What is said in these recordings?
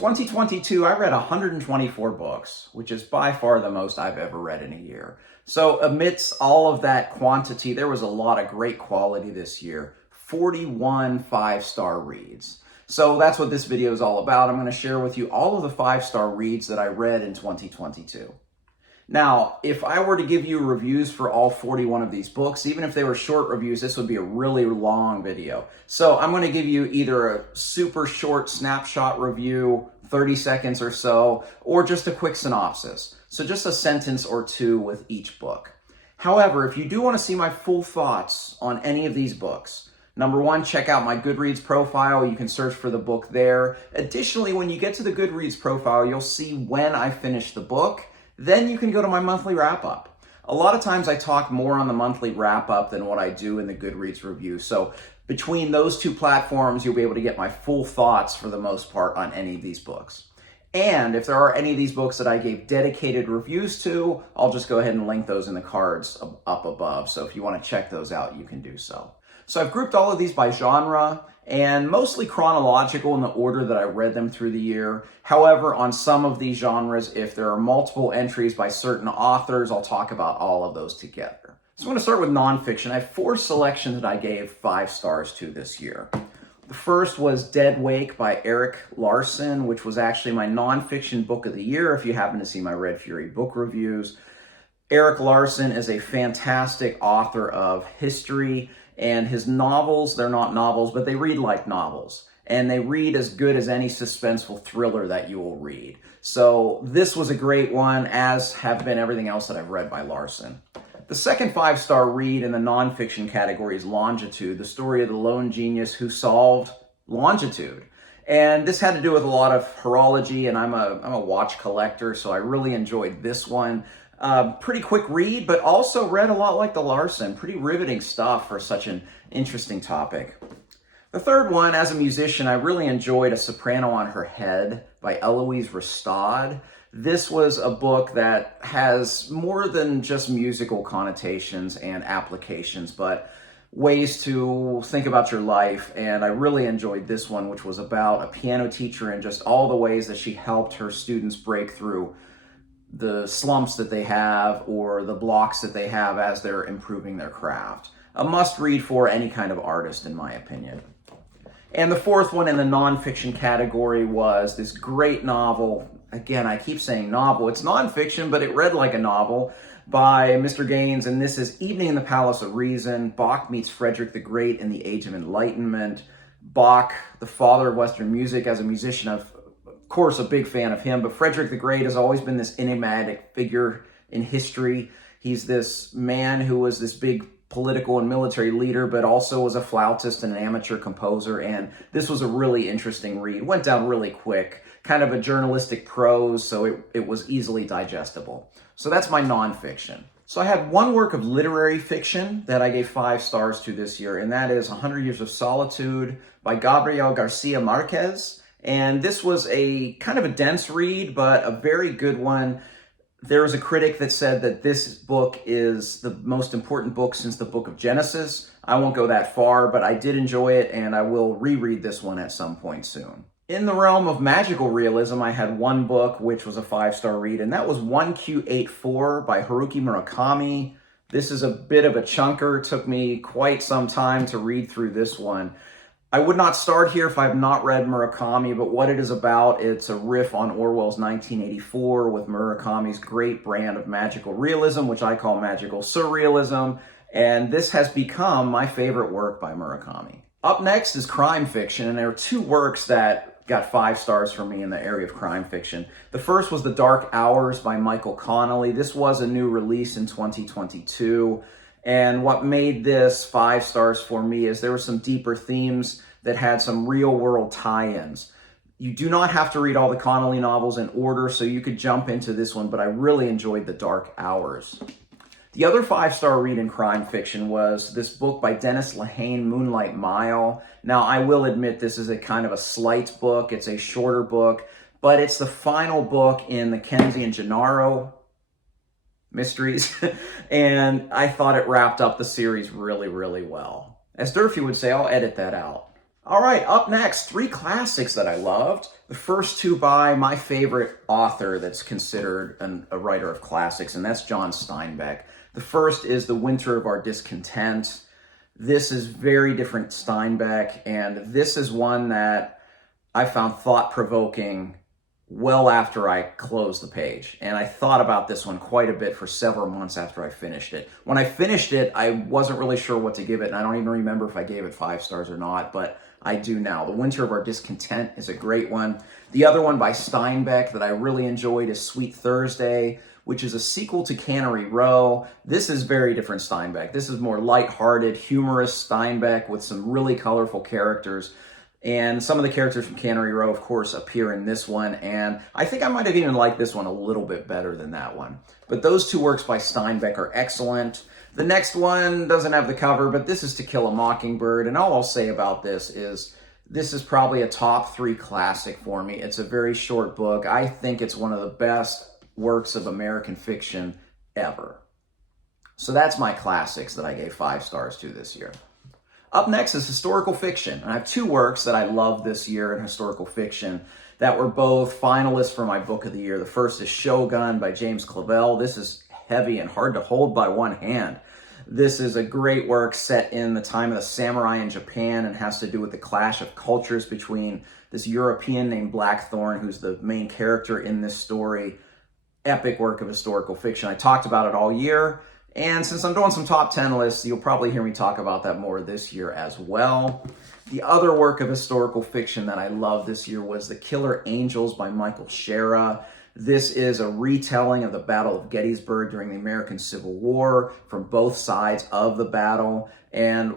2022, I read 124 books, which is by far the most I've ever read in a year. So amidst all of that quantity, there was a lot of great quality this year. 41 five-star reads. So that's what this video is all about. I'm going to share with you all of the five-star reads that I read in 2022. Now, if I were to give you reviews for all 41 of these books, even if they were short reviews, this would be a really long video. So I'm going to give you either a super short snapshot review, 30 seconds or so, or just a quick synopsis. So just a sentence or two with each book. However, if you do want to see my full thoughts on any of these books, number one, check out my Goodreads profile. You can search for the book there. Additionally, when you get to the Goodreads profile, you'll see when I finish the book. Then you can go to my monthly wrap-up. A lot of times I talk more on the monthly wrap-up than what I do in the Goodreads review. So between those two platforms, you'll be able to get my full thoughts for the most part on any of these books. And if there are any of these books that I gave dedicated reviews to, I'll just go ahead and link those in the cards up above. So if you want to check those out, you can do so. So I've grouped all of these by genre and mostly chronological in the order that I read them through the year. However, on some of these genres, if there are multiple entries by certain authors, I'll talk about all of those together. So I'm going to start with nonfiction. I have 4 selections that I gave 5 stars to this year. The first was Dead Wake by Erik Larson, which was actually my nonfiction book of the year, if you happen to see my Red Fury book reviews. Erik Larson is a fantastic author of history, and his novels, they're not novels, but they read like novels. And they read as good as any suspenseful thriller that you will read. So this was a great one, as have been everything else that I've read by Larson. The second 5-star read in the nonfiction category is Longitude, the story of the lone genius who solved longitude. And this had to do with a lot of horology, and I'm a watch collector, so I really enjoyed this one. Pretty quick read, but also read a lot like the Larson. Pretty riveting stuff for such an interesting topic. The third one, as a musician, I really enjoyed A Soprano on Her Head by Eloise Ristad. This was a book that has more than just musical connotations and applications, but ways to think about your life. And I really enjoyed this one, which was about a piano teacher and just all the ways that she helped her students break through the slumps that they have or the blocks that they have as they're improving their craft. A must read for any kind of artist, in my opinion. And the fourth one in the nonfiction category was this great novel. Again, I keep saying novel. It's nonfiction, but it read like a novel, by Mr. Gaines, and this is Evening in the Palace of Reason. Bach meets Frederick the Great in the Age of Enlightenment. Bach, the father of Western music, as a musician, of course, a big fan of him, but Frederick the Great has always been this enigmatic figure in history. He's this man who was this big political and military leader, but also was a flautist and an amateur composer, and this was a really interesting read. Went down really quick, kind of a journalistic prose, so it was easily digestible. So that's my nonfiction. So I had one work of literary fiction that I gave 5 stars to this year, and that is 100 Years of Solitude by Gabriel Garcia Marquez. And this was a kind of a dense read, but a very good one. There was a critic that said that this book is the most important book since the book of Genesis. I won't go that far, but I did enjoy it, and I will reread this one at some point soon. In the realm of magical realism, I had one book which was a 5-star read, and that was 1Q84 by Haruki Murakami. This is a bit of a chunker. It took me quite some time to read through this one. I would not start here if I've not read Murakami, but what it is about, it's a riff on Orwell's 1984 with Murakami's great brand of magical realism, which I call magical surrealism, and this has become my favorite work by Murakami. Up next is crime fiction, and there are 2 works that got 5 stars for me in the area of crime fiction. The first was The Dark Hours by Michael Connelly. This was a new release in 2022. And what made this 5 stars for me is there were some deeper themes that had some real world tie-ins. You do not have to read all the Connelly novels in order, so you could jump into this one, but I really enjoyed The Dark Hours. The other 5-star read in crime fiction was this book by Dennis Lehane, Moonlight Mile. Now, I will admit this is a kind of a slight book. It's a shorter book, but it's the final book in the Kenzie and Gennaro mysteries, and I thought it wrapped up the series really, really well. As Durfee would say, I'll edit that out. All right, up next, three classics that I loved. The first two by my favorite author that's considered a writer of classics, and that's John Steinbeck. The first is The Winter of Our Discontent. This is very different Steinbeck, and this is one that I found thought-provoking well after I closed the page. And I thought about this one quite a bit for several months after I finished it. When I finished it, I wasn't really sure what to give it, and I don't even remember if I gave it 5 stars or not, but I do now. The Winter of Our Discontent is a great one. The other one by Steinbeck that I really enjoyed is Sweet Thursday, which is a sequel to Cannery Row. This is very different Steinbeck. This is more lighthearted, humorous Steinbeck with some really colorful characters. And some of the characters from Cannery Row, of course, appear in this one, and I think I might have even liked this one a little bit better than that one. But those two works by Steinbeck are excellent. The next one doesn't have the cover, but this is To Kill a Mockingbird, and all I'll say about this is probably a top 3 classic for me. It's a very short book. I think it's one of the best works of American fiction ever. So that's my classics that I gave 5 stars to this year. Up next is historical fiction. And I have 2 works that I loved this year in historical fiction that were both finalists for my book of the year. The first is Shogun by James Clavell. This is heavy and hard to hold by one hand. This is a great work set in the time of the samurai in Japan and has to do with the clash of cultures between this European named Blackthorn, who's the main character in this story. Epic work of historical fiction. I talked about it all year. And since I'm doing some top 10 lists, you'll probably hear me talk about that more this year as well. The other work of historical fiction that I loved this year was The Killer Angels by Michael Shera. This is a retelling of the Battle of Gettysburg during the American Civil War from both sides of the battle, and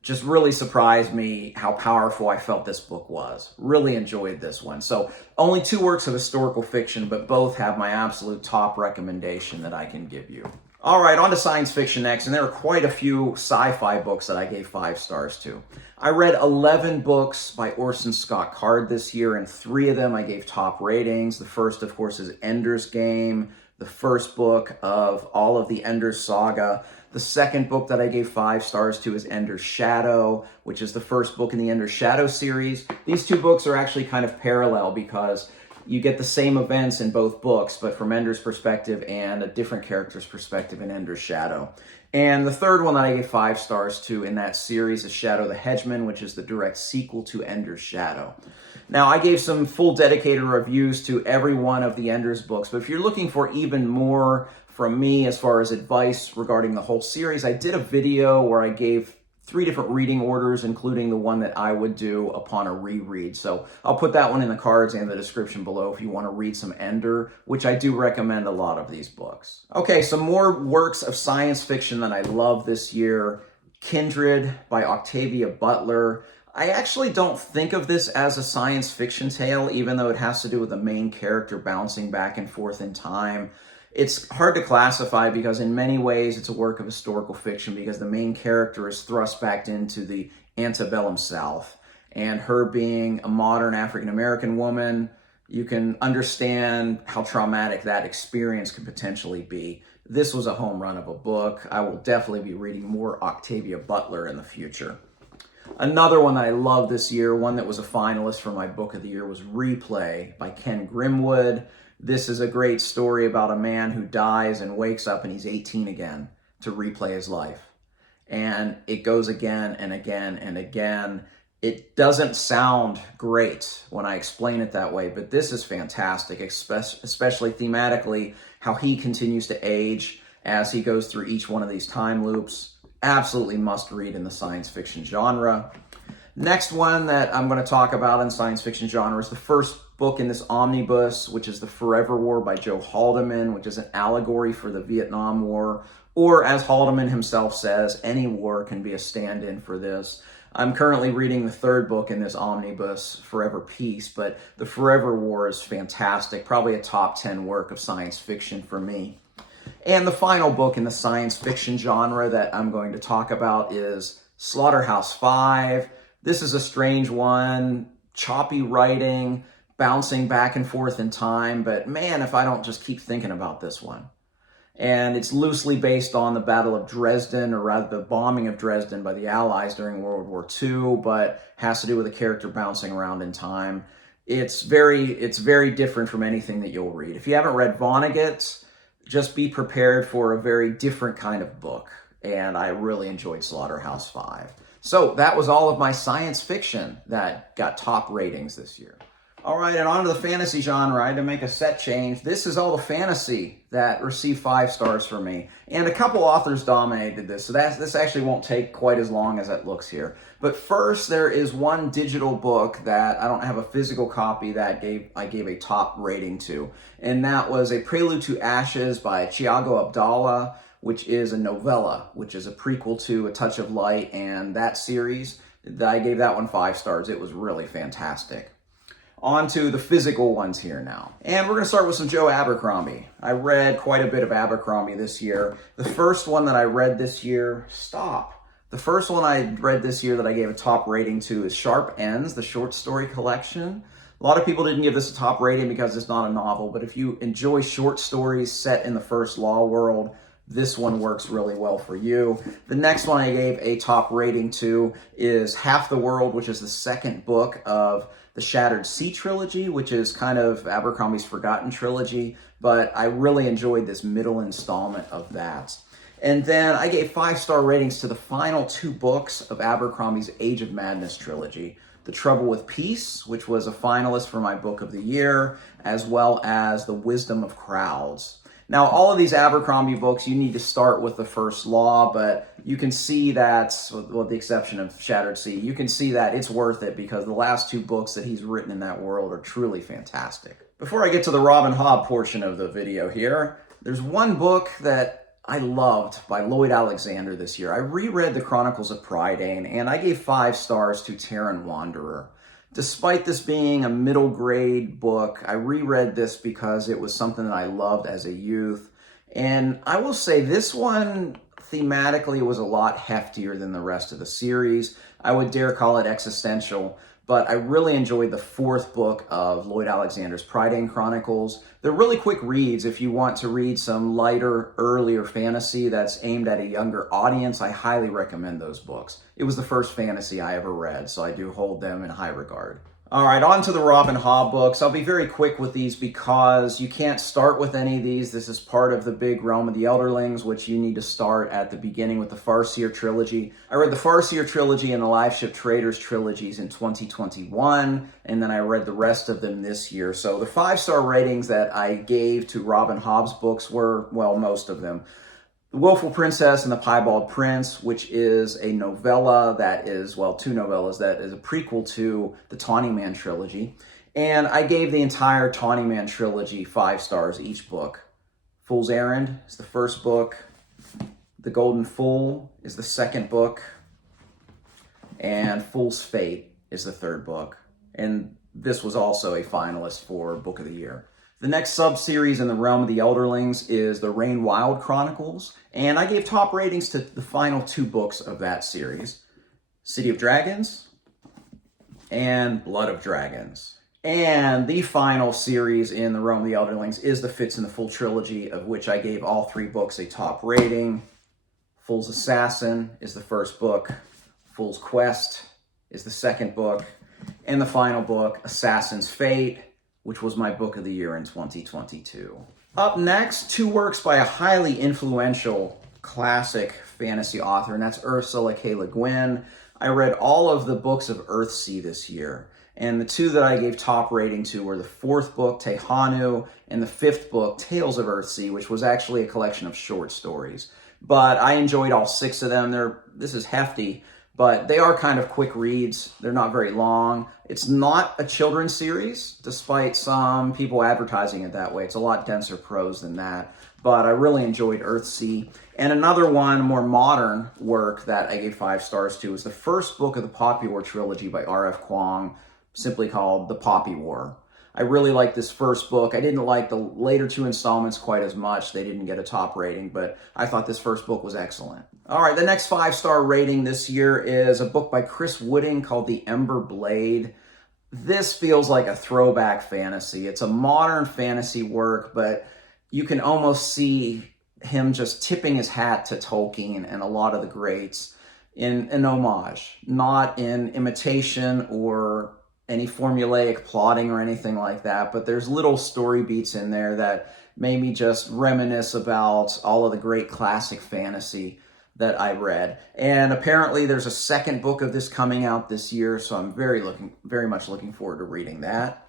just really surprised me how powerful I felt this book was. Really enjoyed this one. So only 2 works of historical fiction, but both have my absolute top recommendation that I can give you. All right, on to science fiction next, and there are quite a few sci-fi books that I gave 5 stars to. I read 11 books by Orson Scott Card this year, and 3 of them I gave top ratings. The first, of course, is Ender's Game, the first book of all of the Ender's Saga. The second book that I gave 5 stars to is Ender's Shadow, which is the first book in the Ender's Shadow series. These 2 books are actually kind of parallel because you get the same events in both books, but from Ender's perspective and a different character's perspective in Ender's Shadow. And the third one that I gave 5 stars to in that series is Shadow the Hedgeman, which is the direct sequel to Ender's Shadow. Now, I gave some full dedicated reviews to every one of the Ender's books, but if you're looking for even more from me as far as advice regarding the whole series, I did a video where I gave 3 different reading orders, including the one that I would do upon a reread. So I'll put that one in the cards and the description below if you want to read some Ender, which I do recommend a lot of these books. Okay, some more works of science fiction that I love this year. Kindred by Octavia Butler. I actually don't think of this as a science fiction tale, even though it has to do with the main character bouncing back and forth in time. It's hard to classify because in many ways it's a work of historical fiction because the main character is thrust back into the antebellum South. And her being a modern African-American woman, you can understand how traumatic that experience could potentially be. This was a home run of a book. I will definitely be reading more Octavia Butler in the future. Another one that I loved this year, one that was a finalist for my book of the year, was Replay by Ken Grimwood. This is a great story about a man who dies and wakes up and he's 18 again to replay his life. And it goes again and again and again. It doesn't sound great when I explain it that way, but this is fantastic, especially thematically, how he continues to age as he goes through each one of these time loops. Absolutely must read in the science fiction genre. Next one that I'm going to talk about in science fiction genre is the first book in this omnibus, which is The Forever War by Joe Haldeman, which is an allegory for the Vietnam War, or as Haldeman himself says, any war can be a stand-in for this. I'm currently reading the 3rd book in this omnibus, Forever Peace, but The Forever War is fantastic, probably a top 10 work of science fiction for me. And the final book in the science fiction genre that I'm going to talk about is Slaughterhouse-Five. This is a strange one, choppy writing, bouncing back and forth in time, but man, if I don't just keep thinking about this one. And it's loosely based on the Battle of Dresden, or rather the bombing of Dresden by the Allies during World War II, but has to do with a character bouncing around in time. It's very different from anything that you'll read. If you haven't read Vonnegut, just be prepared for a very different kind of book. And I really enjoyed Slaughterhouse-Five. So that was all of my science fiction that got top ratings this year. All right, and on to the fantasy genre. I had to make a set change. This is all the fantasy that received 5 stars for me. And a couple authors dominated this, so this actually won't take quite as long as it looks here. But first, there is one digital book that I don't have a physical copy that I gave a top rating to. And that was A Prelude to Ashes by Thiago Abdallah, which is a novella, which is a prequel to A Touch of Light, and that series. I gave that one 5 stars. It was really fantastic. On to the physical ones here now. And we're going to start with some Joe Abercrombie. I read quite a bit of Abercrombie this year. The first one that I read this year, The first one I read this year that I gave a top rating to is Sharp Ends, the short story collection. A lot of people didn't give this a top rating because it's not a novel, but if you enjoy short stories set in the first law world, this one works really well for you. The next one I gave a top rating to is Half the World, which is the second book of the Shattered Sea trilogy, which is kind of Abercrombie's Forgotten trilogy, but I really enjoyed this middle installment of that. And then I gave 5-star ratings to the final 2 books of Abercrombie's Age of Madness trilogy. The Trouble with Peace, which was a finalist for my book of the year, as well as The Wisdom of Crowds. Now, all of these Abercrombie books, you need to start with the first law, but you can see that, with the exception of Shattered Sea, you can see that it's worth it because the last 2 books that he's written in that world are truly fantastic. Before I get to the Robin Hobb portion of the video here, there's one book that I loved by Lloyd Alexander this year. I reread The Chronicles of Prydain, and I gave 5 stars to Terran Wanderer. Despite this being a middle grade book, I reread this because it was something that I loved as a youth. And I will say this one thematically was a lot heftier than the rest of the series. I would dare call it existential, but I really enjoyed the 4th book of Lloyd Alexander's Prydain Chronicles. They're really quick reads if you want to read some lighter, earlier fantasy that's aimed at a younger audience. I highly recommend those books. It was the first fantasy I ever read, so I do hold them in high regard. All right, on to the Robin Hobb books. I'll be very quick with these because you can't start with any of these. This is part of the big realm of the Elderlings, which you need to start at the beginning with the Farseer trilogy. I read the Farseer trilogy and the Live Ship Traders trilogies in 2021, and then I read the rest of them this year. So the 5-star ratings that I gave to Robin Hobb's books were, well, most of them. The Willful Princess and the Piebald Prince, which is a novella that is, well, 2 novellas that is a prequel to the Tawny Man trilogy. And I gave the entire Tawny Man trilogy 5 stars each book. Fool's Errand is the first book. The Golden Fool is the second book. And Fool's Fate is the 3rd book. And this was also a finalist for Book of the Year. The next sub-series in the realm of the Elderlings is the Rain Wild Chronicles, and I gave top ratings to the final 2 books of that series, City of Dragons and Blood of Dragons. And the final series in the realm of the Elderlings is the Fitz and the Fool trilogy, of which I gave all 3 books a top rating. Fool's Assassin is the first book, Fool's Quest is the second book, and the final book, Assassin's Fate, which was my book of the year in 2022. Up next, 2 works by a highly influential classic fantasy author, and that's Ursula K. Le Guin. I read all of the books of Earthsea this year, and the 2 that I gave top rating to were the 4th book, Tehanu, and the 5th book, Tales of Earthsea, which was actually a collection of short stories. But I enjoyed all 6 of them. This is hefty, but they are kind of quick reads. They're not very long. It's not a children's series, despite some people advertising it that way. It's a lot denser prose than that, but I really enjoyed Earthsea. And another one, more modern work that I gave 5 stars to is the first book of the Poppy War trilogy by R.F. Kuang, simply called The Poppy War. I really liked this first book. I didn't like the later 2 installments quite as much. They didn't get a top rating, but I thought this first book was excellent. All right, the next 5-star rating this year is a book by Chris Wooding called The Ember Blade. This feels like a throwback fantasy. It's a modern fantasy work, but you can almost see him just tipping his hat to Tolkien and a lot of the greats in an homage, not in imitation or any formulaic plotting or anything like that, but there's little story beats in there that made me just reminisce about all of the great classic fantasy that I read. And apparently there's a second book of this coming out this year, so I'm very much looking forward to reading that.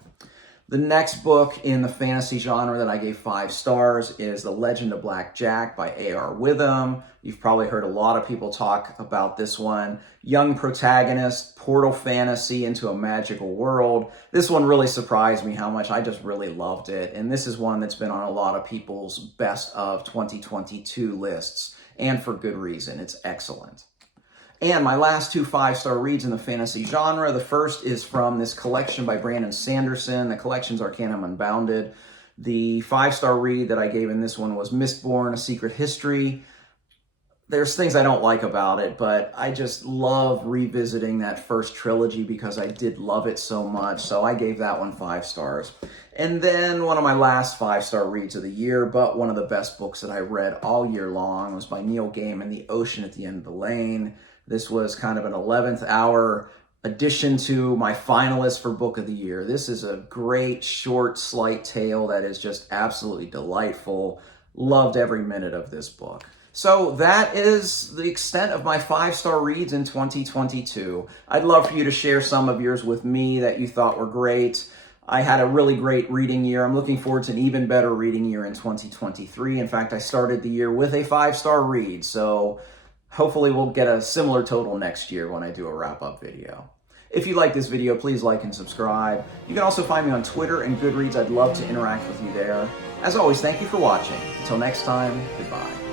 The next book in the fantasy genre that I gave 5 stars is The Legend of Black Jack by A.R. Witham. You've probably heard a lot of people talk about this one. Young protagonist, portal fantasy into a magical world. This one really surprised me how much. I just really loved it. And this is one that's been on a lot of people's best of 2022 lists, and for good reason. It's excellent. And my last 2 5-star reads in the fantasy genre. The first is from this collection by Brandon Sanderson. The collection's Arcanum Unbounded. The 5-star read that I gave in this one was Mistborn, A Secret History. There's things I don't like about it, but I just love revisiting that first trilogy because I did love it so much. So I gave that one 5 stars. And then one of my last 5-star reads of the year, but one of the best books that I read all year long, was by Neil Gaiman, The Ocean at the End of the Lane. This was kind of an 11th hour addition to my finalists for Book of the Year. This is a great, short, slight tale that is just absolutely delightful. Loved every minute of this book. So that is the extent of my 5-star reads in 2022. I'd love for you to share some of yours with me that you thought were great. I had a really great reading year. I'm looking forward to an even better reading year in 2023. In fact, I started the year with a 5-star read, so hopefully we'll get a similar total next year when I do a wrap-up video. If you like this video, please like and subscribe. You can also find me on Twitter and Goodreads. I'd love to interact with you there. As always, thank you for watching. Until next time, goodbye.